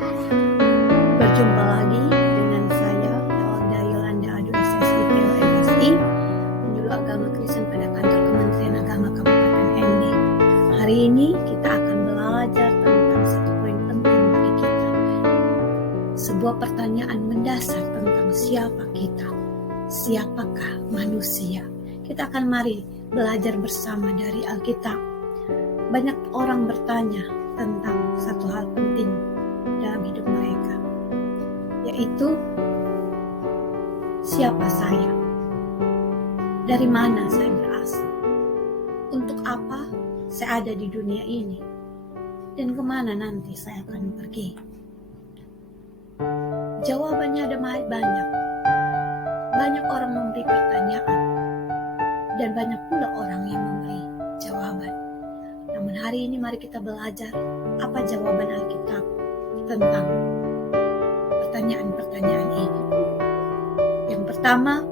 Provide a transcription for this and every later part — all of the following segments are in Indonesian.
Berjumpa lagi dengan saya, Elda Yolanda Adu SSI POMSI, penjuru agama Kristen pada kantor Kementerian Agama Kabupaten ND. Hari ini kita akan belajar tentang satu poin penting bagi kita. Sebuah pertanyaan mendasar tentang siapa kita. Siapakah manusia? Kita akan mari belajar bersama dari Alkitab. Banyak orang bertanya tentang satu hal penting dalam hidup mereka, yaitu siapa saya? Dari mana saya berasal? Untuk apa saya ada di dunia ini? Dan kemana nanti saya akan pergi? Jawabannya ada banyak. Banyak orang memberi pertanyaan, dan banyak pula orang yang memberi jawaban. Namun hari ini mari kita belajar apa jawaban Alkitab tentang pertanyaan-pertanyaan ini. Yang pertama,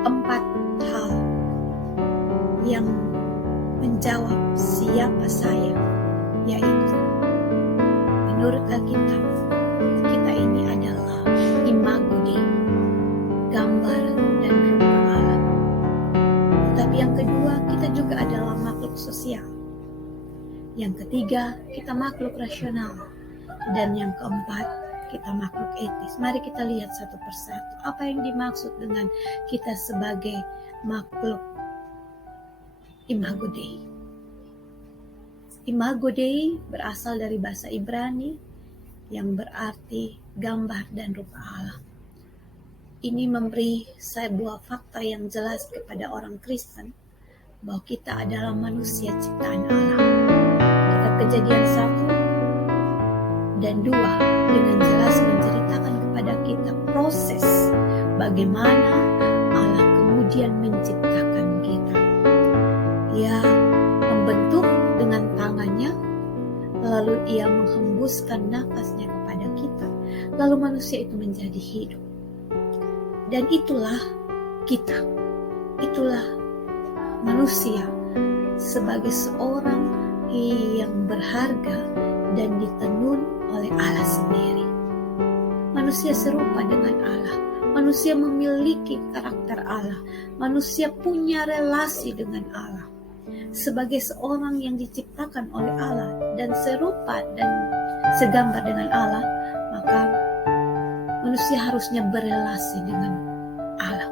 empat hal yang menjawab siapa saya, yaitu menurut Alkitab, kita ini adalah imago Dei, gambar dan rupa Allah. Tetapi yang kedua, kita juga adalah makhluk sosial. Yang ketiga, kita makhluk rasional. Dan yang keempat, kita makhluk etis. Mari kita lihat satu persatu. Apa yang dimaksud dengan kita sebagai makhluk imago Dei? Imago Dei berasal dari bahasa Ibrani yang berarti gambar dan rupa Allah. Ini memberi sebuah fakta yang jelas kepada orang Kristen bahwa kita adalah manusia ciptaan Allah. Kitab Kejadian 1 dan 2 dengan jelas menceritakan kepada kita proses bagaimana Allah kemudian menciptakan kita. Ia membentuk dengan tangannya, lalu ia menghembuskan nafasnya kepada kita, lalu manusia itu menjadi hidup. Dan itulah kita, itulah manusia sebagai seorang yang berharga dan ditenun oleh Allah sendiri. Manusia serupa dengan Allah, manusia memiliki karakter Allah, manusia punya relasi dengan Allah. Sebagai seorang yang diciptakan oleh Allah dan serupa dan segambar dengan Allah, maka manusia harusnya berelasi dengan Allah.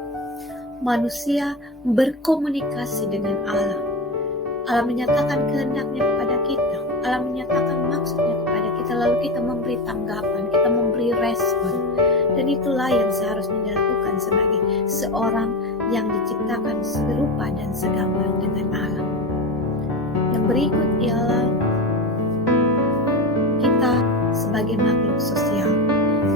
Manusia berkomunikasi dengan Allah. Allah menyatakan kehendaknya kepada kita. Allah menyatakan maksudnya kepada kita. Lalu kita memberi tanggapan, kita memberi respon. Dan itulah yang seharusnya dilakukan sebagai seorang yang diciptakan serupa dan segambar dengan Allah. Yang berikut ialah kita sebagai makhluk sosial.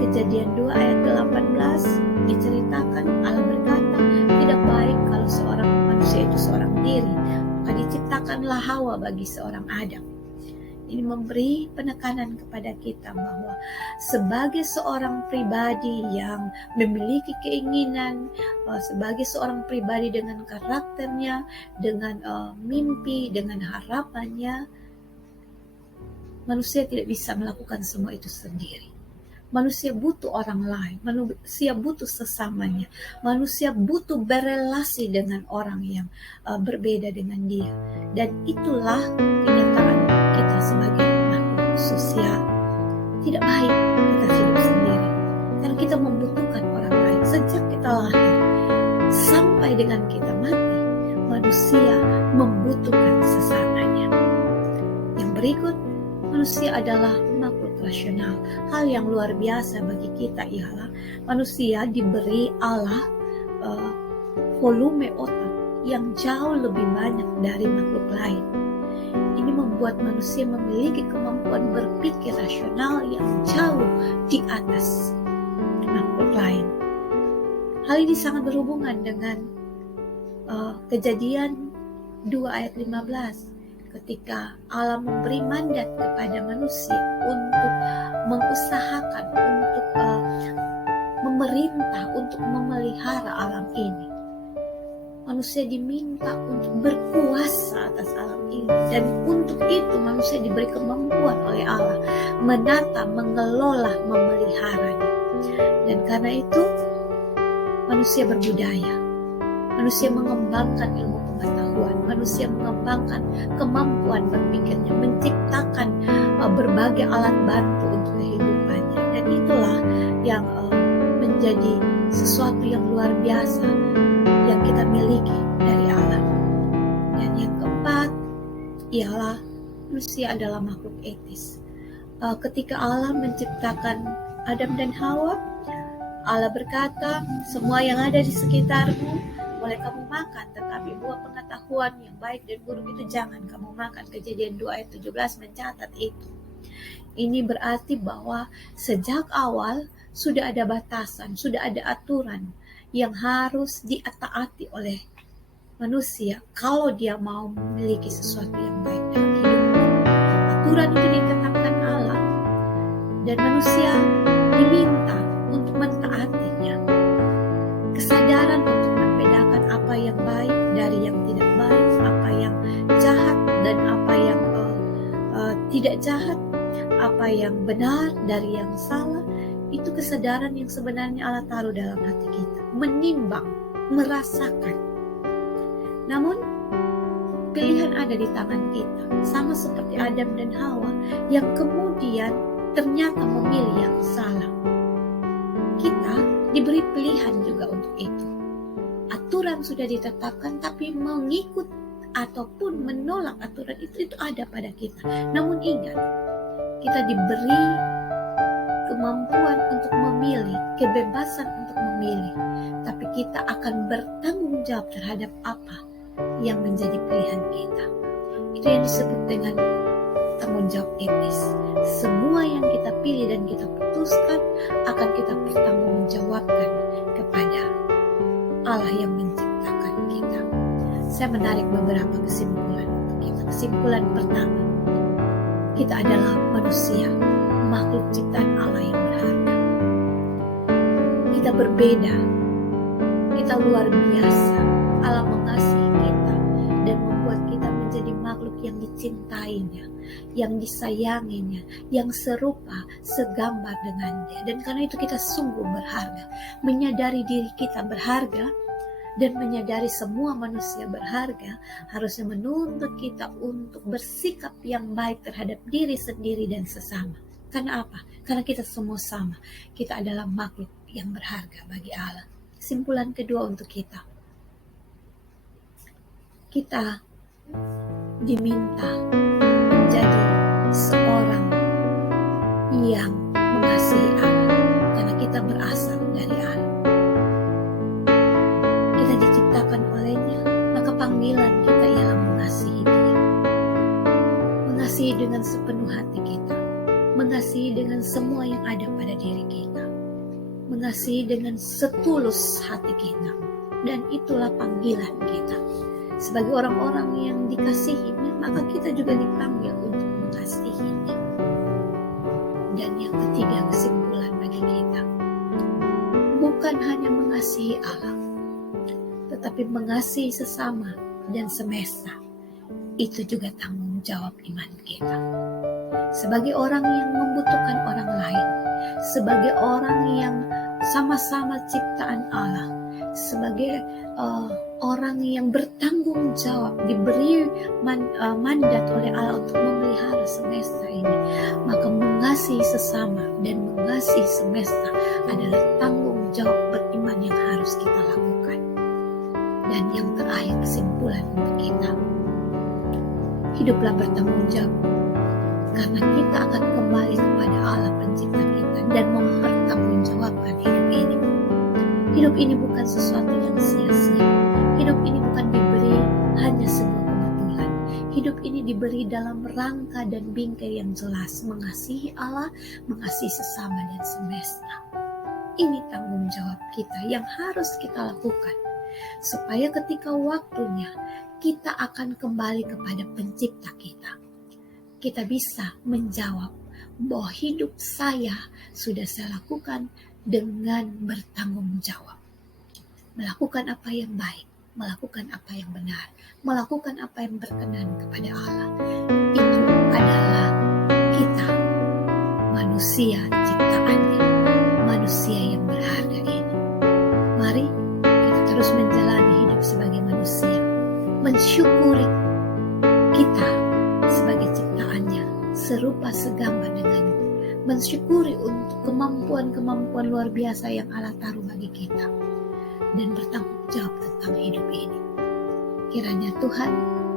Kejadian 2 ayat 18 diceritakan Allah berkata, tidak baik kalau seorang manusia itu seorang diri, maka diciptakanlah Hawa bagi seorang Adam. Ini memberi penekanan kepada kita bahwa sebagai seorang pribadi yang memiliki keinginan, sebagai seorang pribadi dengan karakternya, dengan mimpi, dengan harapannya, manusia tidak bisa melakukan semua itu sendiri. Manusia butuh orang lain, manusia butuh sesamanya, manusia butuh berelasi dengan orang yang berbeda dengan dia. Dan itulah kenyataan kita sebagai makhluk sosial. Tidak baik kita hidup sendiri, karena kita membutuhkan orang lain. Sejak kita lahir sampai dengan kita mati, manusia membutuhkan sesamanya. Yang berikut, manusia adalah makhluk rasional. Hal yang luar biasa bagi kita ialah manusia diberi Allah volume otak yang jauh lebih banyak dari makhluk lain. Ini membuat manusia memiliki kemampuan berpikir rasional yang jauh di atas makhluk lain. Hal ini sangat berhubungan dengan Kejadian 2 ayat 15. Ketika Allah memberi mandat kepada manusia untuk mengusahakan, untuk memerintah, untuk memelihara alam ini. Manusia diminta untuk berkuasa atas alam ini Dan untuk itu manusia diberi kemampuan oleh Allah menata, mengelola, memeliharanya. Dan karena itu manusia berbudaya, manusia mengembangkan ilmu pengetahuan, manusia mengembangkan kemampuan berpikirnya, menciptakan berbagai alat bantu untuk kehidupannya. Dan itulah yang menjadi sesuatu yang luar biasa yang kita miliki dari Allah. Dan yang keempat ialah manusia adalah makhluk etis. Ketika Allah menciptakan Adam dan Hawa, Allah berkata, semua yang ada di sekitarmu boleh kamu makan, tetapi buah pengetahuan yang baik dan buruk itu jangan kamu makan. Kejadian 2 ayat 17 mencatat itu. Ini berarti bahwa sejak awal sudah ada batasan, sudah ada aturan yang harus ditaati oleh manusia kalau dia mau memiliki sesuatu yang baik dalam hidupnya. Aturan itu ditetapkan Allah dan manusia diminta untuk mentaatinya. Kesadaran untuk membedakan apa yang baik dari yang tidak baik, apa yang jahat dan apa yang tidak jahat, apa yang benar dari yang salah, itu kesadaran yang sebenarnya Allah taruh dalam hati kita. Menimbang, merasakan. Namun pilihan ada di tangan kita, sama seperti Adam dan Hawa yang kemudian ternyata memilih yang salah. Kita diberi pilihan juga untuk itu. Aturan sudah ditetapkan, tapi mengikut ataupun menolak aturan itu ada pada kita. Namun ingat, kita diberi kemampuan untuk memilih, kebebasan untuk memilih, tapi kita akan bertanggung jawab terhadap apa yang menjadi pilihan kita. Itu yang disebut dengan tanggung jawab etis. Semua yang kita pilih dan kita putuskan akan kita pertanggungjawabkan kepada Allah yang menciptakan kita. Saya menarik beberapa kesimpulan untuk kita. Kesimpulan pertama, kita adalah manusia, makhluk ciptaan Allah yang berharga. Kita berbeda, kita luar biasa. Allah mengasihi kita dan membuat kita menjadi makhluk yang dicintainya, yang disayanginya, yang serupa, segambar dengan Dia. Dan karena itu kita sungguh berharga. Menyadari diri kita berharga dan menyadari semua manusia berharga harusnya menuntut kita untuk bersikap yang baik terhadap diri sendiri dan sesama. Karena apa? Karena kita semua sama. Kita adalah makhluk yang berharga bagi Allah. Kesimpulan kedua untuk kita. Kita diminta menjadi seorang yang mengasihi Allah. Karena kita berasal dari Allah. Kita diciptakan olehnya, maka panggilan kita ialah mengasihi Dia. Mengasihi dengan sepenuh hati kita. Mengasihi dengan semua yang ada pada diri kita. Mengasihi dengan setulus hati kita. Dan itulah panggilan kita. Sebagai orang-orang yang dikasihinya, maka kita juga dipanggil untuk mengasihinya. Dan yang ketiga, kesimpulan bagi kita. Bukan hanya mengasihi Allah, tetapi mengasihi sesama dan semesta. Itu juga tanggung jawab iman kita. Sebagai orang yang membutuhkan orang lain, sebagai orang yang sama-sama ciptaan Allah, sebagai orang yang bertanggung jawab, diberi mandat oleh Allah untuk memelihara semesta ini, maka mengasihi sesama dan mengasihi semesta adalah tanggung jawab beriman yang harus kita lakukan. Dan yang terakhir, kesimpulan untuk kita, hiduplah bertanggung jawab, karena kita akan kembali kepada Allah pencipta kita dan mempertanggungjawabkan hidup ini. Hidup ini bukan sesuatu yang sia-sia. Hidup ini bukan diberi hanya sebuah kebetulan. Hidup ini diberi dalam rangka dan bingkai yang jelas, mengasihi Allah, mengasihi sesama dan semesta. Ini tanggung jawab kita yang harus kita lakukan, supaya ketika waktunya kita akan kembali kepada pencipta kita. Kita bisa menjawab bahwa hidup saya sudah saya lakukan dengan bertanggung jawab. Melakukan apa yang baik, melakukan apa yang benar, melakukan apa yang berkenan kepada Allah. Itu adalah kita, manusia ciptaannya, manusia yang berharga ini. Mari kita terus menjalani hidup sebagai manusia, mensyukuri kita sebagai ciptaannya, serupa segambar dengannya, mensyukuri untuk kemampuan-kemampuan luar biasa yang Allah taruh bagi kita, dan bertanggung jawab tentang hidup ini. Kiranya Tuhan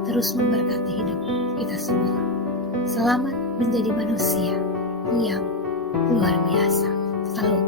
terus memberkati hidup kita semua. Selamat menjadi manusia yang luar biasa. Selalu